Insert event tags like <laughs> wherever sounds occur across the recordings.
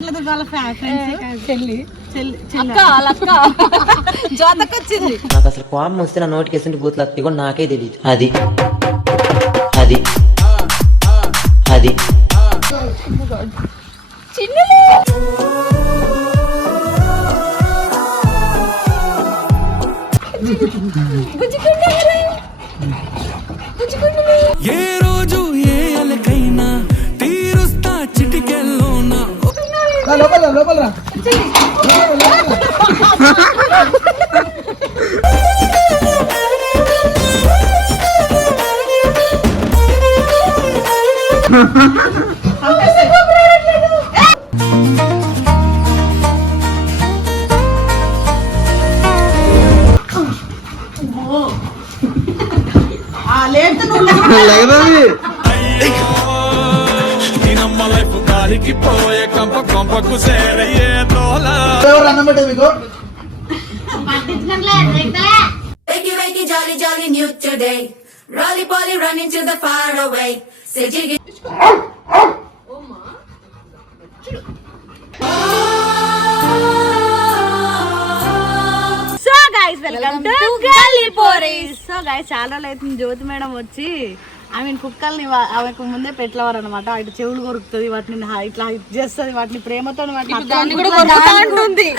లేదు వాళ్ళ ఫ్రెండ్స్ చెల్లి. చెల్లి అక్క వాళ్ళ అక్క. జోతకు వచ్చింది నాకు అసలు కోపం వస్తే నా నోటికి వేసింటి బూతులు వస్తాయి కూడా నాకే తెలియదు అది. అది. అది. ఏ లోపల లోపల రా. ఆ <laughs> <laughs> లైఫ్ గాలికి పోయే కంప కొంపకు సేరయ్యే తోలా Wakey, wakey, jolly, jolly new today. Rolly poly running to the far away. Say jiggy. So guys welcome to Galli Poris so guys చాలా రోజులు అవుతుంది జ్యోతి మేడం వచ్చి ఐ మీన్ కుక్కల్ని ఆమెకు ముందే పెట్టలేవారు అనమాట ఇటు చెవులు కొరుకుతుంది వాటిని హా- ఇట్లా ఇది చేస్తుంది వాటిని ప్రేమతో వాటిని దాన్ని కూడా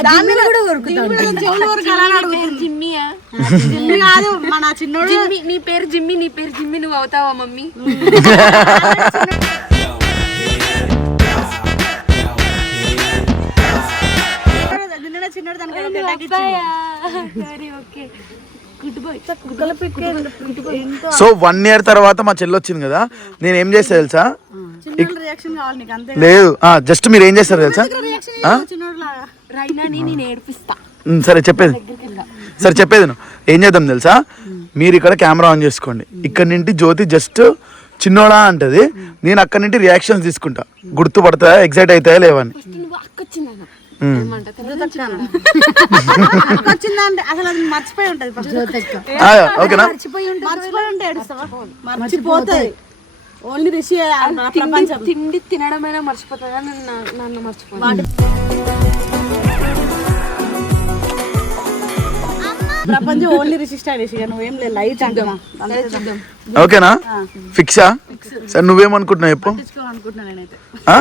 దాన్ని కూడా కొరుకుతుంది చెవులు కొరకాలని అడుగుతుంది. జిమ్మియా? జిమ్మి. కాదు మన చిన్నోడు జిమ్మి నీ పేరు జిమ్మి నీ పేరు జిమ్మి నువ్వు అవుతావా మమ్మీ? <laughs> చిన్నోడు. సరే ఓకే. సో వన్ ఇయర్ తర్వాత మా చెల్లి వచ్చింది కదా నేను ఏం చేస్తా తెలుసా? లేదు జస్ట్ మీరు ఏం చేస్తారు తెలుసా? సరే చెప్పేది. సరే చెప్పేది. ఏం చేద్దాం తెలుసా? మీరు ఇక్కడ కెమెరా ఆన్ చేసుకోండి. ఇక్కడ నుండి జ్యోతి జస్ట్ చిన్నోడా అంటది. నేను అక్కడ నుండి రియాక్షన్స్ తీసుకుంటా. గుర్తుపడతాయా? ఎగ్జైట్ అవుతాయా? లేవని. వచ్చిందంటే అసలు అది మర్చిపోయి ఉంటది ఓకేనా? మర్చిపోయి ఉంటే ఏడుస్తావా? మర్చిపోతుంది ఓన్లీ రిషి తిండి తినడమైనా మర్చిపోతుందా నన్ను నన్ను ప్రపంచం ఓన్లీ రిషి నువ్వేం లేదు లైట్ అంటున్నా. ఓకేనా? ఫిక్సా? సరే నువ్వేమనుకుంటున్నావు చెప్పు. ఆ?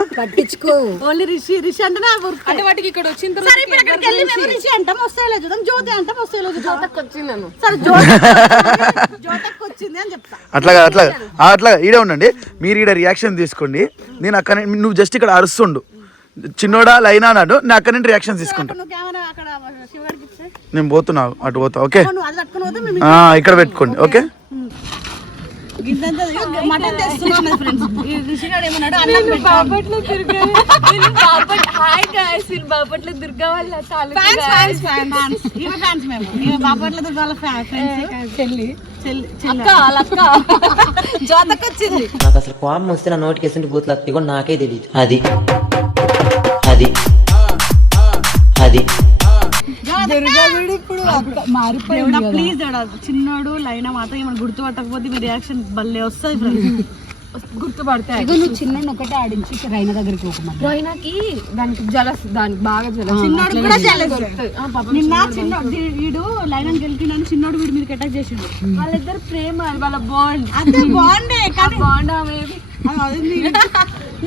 ఓన్లీ రిషి రిషి అంటేనే అంటే వాటికి ఇక్కడ వచ్చిన సరే ఇప్పుడు అక్కడికి వెళ్ళి మేము రిషి? అంటాం వస్తాయి లేదు చూద్దాం. జ్యోతి అంటాం వస్తాయి లేదు తర్వాత వచ్చిందను సరే జ్యోతి జ్యోతకు వచ్చింది అని చెప్తా. అట్లాగా అట్లాగా ఆ, అట్లాగా ఈడే ఉండండి. మీరు ఈడ రియాక్షన్ తీసుకోండి. నేను అక్కడ నువ్వు జస్ట్ ఇక్కడ అరుస్తుండు. చిన్నోడా లైనా అన్నాడు. నేను అక్కడ నుండి రియాక్షన్ తీసుకుంటా. నేను పోతున్నా అటు పోతా ఓకే? ఇక్కడ పెట్టుకోండి ఓకే. బాపట్లో దుర్గా బాపట్లో వాళ్ళ చెల్లి చెల్లి. చెల్లి అక్క వాళ్ళ అక్క. జోతకు వచ్చింది. నాకు అసలు కోపం వస్తే నా నోటికి వేసింటి బూతులు వస్తాయి కూడా నాకే తెలియదు అది. అది. అది. దేవుడా ప్లీజ్ చిన్నోడు లైన్ మాత్రం ఏమైనా గుర్తుపట్టకపోతే మీ రియాక్షన్ భలే వస్తుంది ఫ్రెండ్స్ గుర్తుపడతాయి. నువ్వు చిన్న ఒకటే ఆడించి రైన దగ్గరికి పోకమని రోహిణకి దానికి జలస్ దానికి బాగా జలస్. చిన్నోడు కూడా jealous. నిన్న చిన్న వీడు లైన్ గెలికినని చిన్నోడు వీడి మీదకి అటాక్ చేసిండు. వాళ్ళిద్దరు ప్రేమ వాళ్ళ బాండ్ అంతే బాగుండే కానీ బాండ్ ఆమె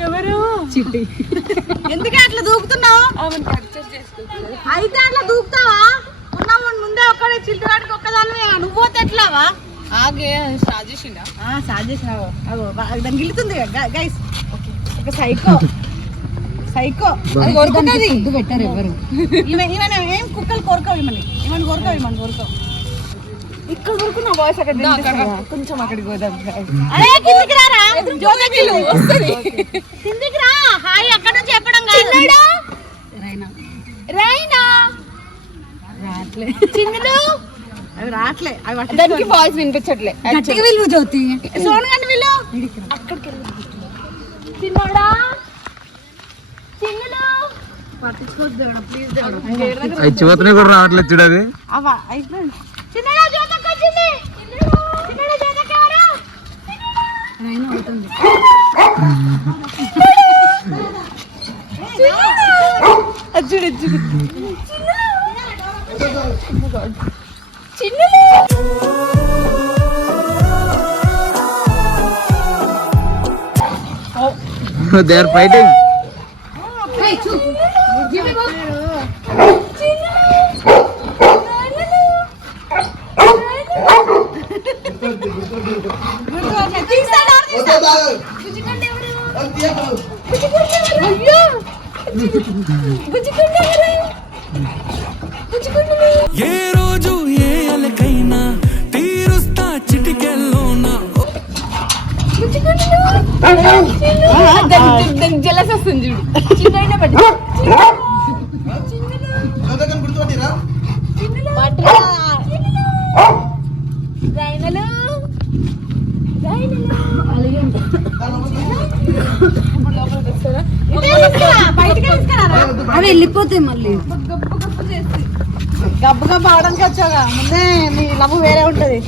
ఎవరు? చిట్టి. ఎందుకే అట్లా దూకుతున్నావు? అయితే అట్లా దూకుతావా? ఉన్నావు ముందే ఒక్కడే చిల్లుగాడికి ఒక్కదాని నువ్వు పోతే ఎట్లావా? ఆగే స్టార్ట్ చేసినావు అగో దాన్ని గిలుతుంది గైస్ ఒక సైకో సైకో ఫుడ్ పెట్టారు ఎవరు? <laughs> ఈమె ఈమె ఏం కుక్కలు కోరుకోవు ఈమెని. ఈమెను కోరుకోవు ఈమెను కోరుకోవు. ఇక్కడ వరకు నా వాయిస్ అక్కడ? కొంచెం అక్కడికి పోదాం అరే కిందికి రారా? జ్యోతి కిందికి రా. హాయ్ అక్కడ నుంచి చెప్పడం కాదు. రైనా. రైనా? రాట్లే. చిన్నలు? అవి రాట్లే. అవి దానికి వాయిస్ వినిపించట్లే. గట్టిగా విలువ జ్యోతి. సోను గంట వీళ్ళు చిన్నోడా చిన్నలు? పట్టించుకోవద్దు ప్లీజ్ చివతనే కూడా రావట్లేదు చూడది అవా అయిపోయింది. చిన్నడా జ్యోతకు వచ్చింది చిన్నడా జ్యోతకు ఎవరు చిన్నడా చూడు చూడు దే ఆర్ ఫైటింగ్ ఏ రోజు ఏ అలకైనా తీరుస్తా చిటికెల్లోనా జలస్ వస్తుంది చూడు చిన్న పట్టు రైనలు అవి వెళ్ళిపోతాయి మళ్ళీ గబ్బు గబ్బు ఆడడానికి వచ్చావుగా ముందే నీ లవ్ వేరే ఉంటది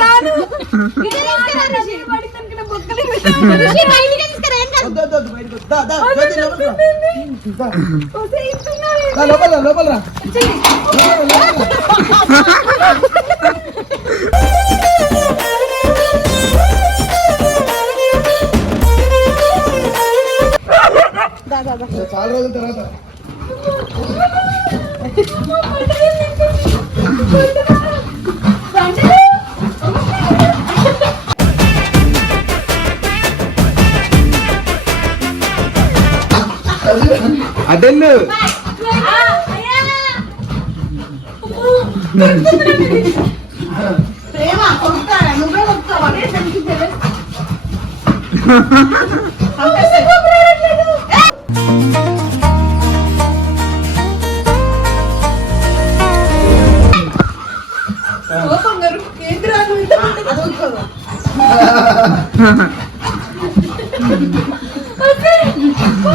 రాను. ఇటే తీసుకురా, రిషి. రిషి, బయటికి తీసుకురా, ఏం కాదు. ఓసే, ఇస్తున్నావే. చాలా రోజుల తర్వాత అటెండ్ ప్రేమ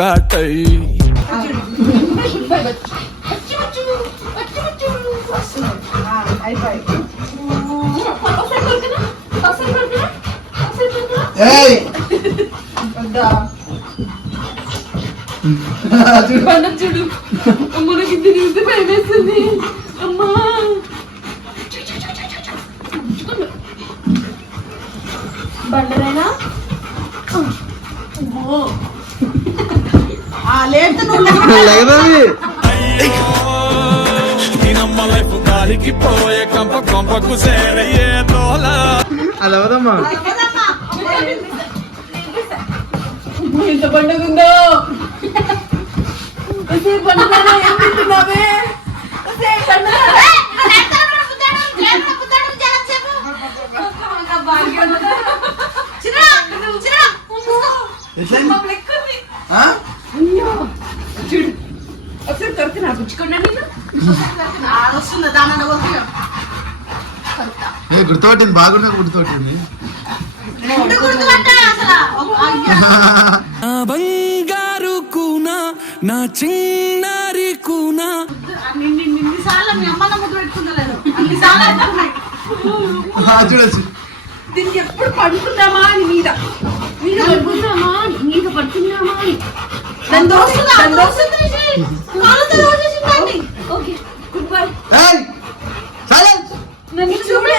బ్యాడ్ లక్ బ్యాట్ అయ్యి ఏయ్ పండు చూడు అమ్మ నాకు ఇది చూస్తే భయం వేస్తుంది అమ్మా బండరైనా లేదు నువ్వు లేదండి దీనమ్మ లైఫ్ గాలికి పోయే కంప కొంపకు సేరయ్యే తోలా అది ఎవరమ్మా ఎంత పండుగ ఉందో? పండుగ ఏం తింటున్నావే ఒసే, పండుగ ఆ? ఒకసారి దొరికి నా పుచ్చుకున్నా నేను వస్తుంది దాని వస్తుంది ఏ గుర్తుపట్టింది బాగున్నా గుర్తుపట్టింది. <laughs> నా బంగారు కూనా నా చిన్నారి కూనా. చూడొచ్చు దీనికి ఎప్పుడు పడుకుందామా అని మీద. మీద పడుకుందామా మీద పడుకుందామా అని. దాని దోస్తుంది. ఓకే గుడ్ బై చూడు.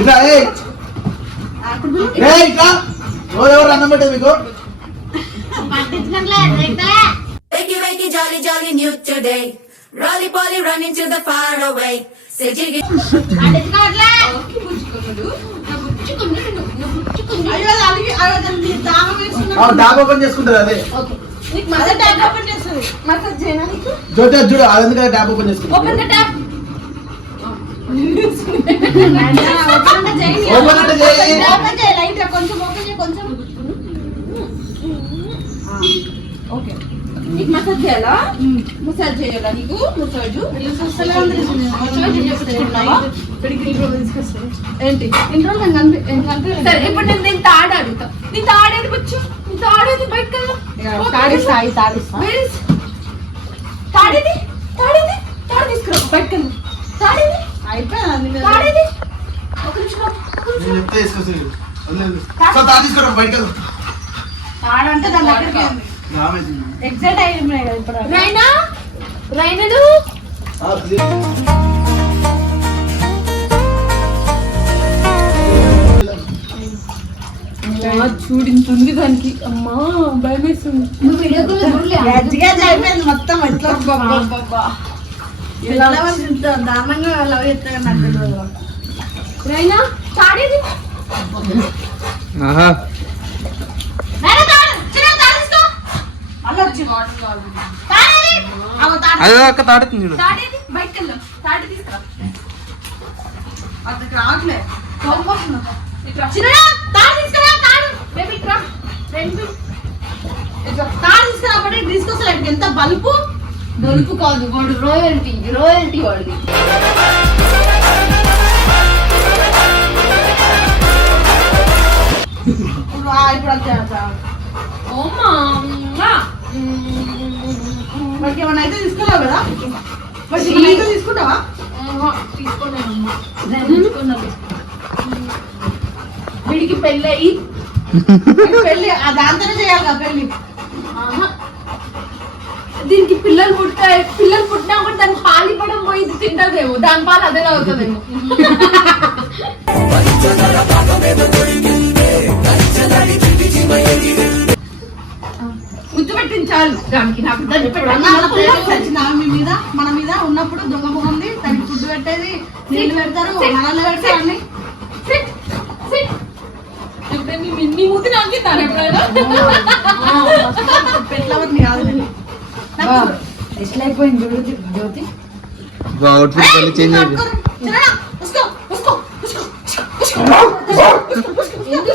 ఎలా చేసి ఎవరు ఎవరు అన్నం పెట్టేది మీకు? Wakey wakey jolly jolly new today. Rolly poly running to the far away. డాబ్ ఓపెన్ చేసుకుంటుంది అదే. అది చూడు అది ఎందుకంటే ట్యాప్ ఓపెన్ కొంచెం ఓకే. నీకు మసాజ్ చేయాలా మసాజ్ చేయాలా నీకు మసాజ్? ఏంటి ఇన్ని రోజులు నేను కనిపి- నేను కనిపించలేదు. సరే ఇప్పుడు నేను నేను తాడు అడుగుతా నీ తాడేది నీ తాడేది బయటకు తాడిస్తా తాడిస్తా తాడు తీసుకురా బయటకు. తాడేది అయిపోయింది. తాడేది ఒక నిమిషం ఒక తీసుకొచ్చి వదిలేదు. సో తా తీసుకోరా బయటకు వెళ్ళు. తాడంటే దాని దగ్గరికి. ఎగ్జైట్ ఇప్పుడు. రైనా? రైనలు. చూడింతుంది దానికి. అమ్మా భయం వేస్తుంది మొత్తం దారుణంగా లవ్ చేస్తారు నాకు తెలియదు రైనా తాడేది రైనా తాడు చిన్న తాడు తీసుకో మళ్ళీ వచ్చి తాడేది అవ తాడు అదే అక్క తాడుతుంది చూడు. తాడేది? బయటకు వెళ్ళు. తాడు తీసుకురా. అక్కడికి రావట్లే. కోపం వస్తుంది నాకు. ఇట్రా. చిన్నడా తాడు తీసుకురా తాడు. బేబీ ఇట్రా. రెండు. ఇట్లా తాడు తీసుకురాబట్టి తీసుకొస్తలేదు ఎంత బల్బు బొలుపు కాదు వాడు రాయల్టీ రాయల్టీ వాడిది. ఇప్పుడు ఆ, ఇప్పుడు ఏమన్నా అయితే కదా? అయితే తీసుకుంటావా? వీడికి పెళ్ళయి. వాడికి పెళ్ళి ఆ దాంతోనే చేయాలి కదా ఆహా. దీనికి పిల్లలు పుట్టాయి పిల్లలు పుట్టినా కూడా దానికి పాలు ఇవ్వడం పోయి తింటదేమో. దాని పాలు అదే అవుతుందేమో అలా ప్రేమ వచ్చిందా మీ మీద మన మీద ఉన్నప్పుడు దొంగ మొహంది దానికి ఫుడ్ పెట్టేది నీళ్ళు పెడతారు మనల్ని పెడతారు అన్ని నీ మూతి నాకే ఎప్పుడైనా. ఎట్లా అయిపోయింది జ్యోతి అవుట్ఫిట్ మళ్ళీ చేంజ్ అయింది. ఎందుకు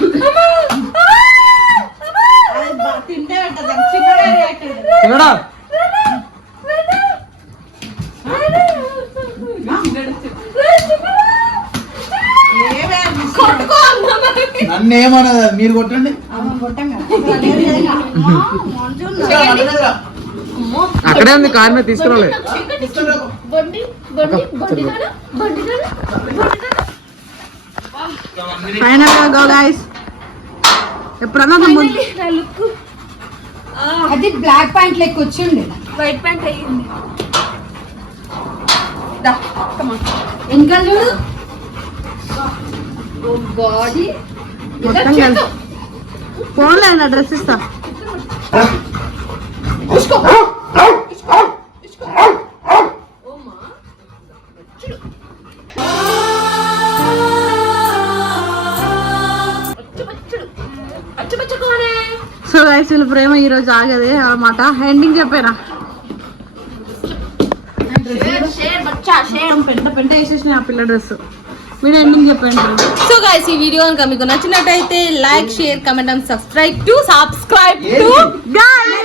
ఉందా? ఇక్కడ మటనేదిరా. అమ్మో. అక్కడే ఉంది కార్ మీద తీసుకురాలే తీసుకురా. బండి బండి బండి నాన్న, బండి నాన్న, బండి నాన్న. ఫైనల్గా ఎప్పుడన్నా నా ముందు- Finally, నా లుక్ అది బ్లాక్ ప్యాంట్ లెక్క వచ్చిండే వైట్ ప్యాంట్ అయ్యింది. దా కమా ఇంకా చూడు? బాడీ. ఫోన్లో నా డ్రెస్ ఇస్తా. గైస్ వీళ్ళ ప్రేమ ఈ రోజు ఆగదే అన్నమాట ఎండింగ్ చెప్పారా పెద్ద పెద్ద వేసేసిన ఆ పిల్ల డ్రెస్ మీరు ఎండింగ్ చెప్పండి. సో గైస్ ఈ వీడియో కనుక మీకు నచ్చినట్టయితే like share comment and subscribe to subscribe to? గాలి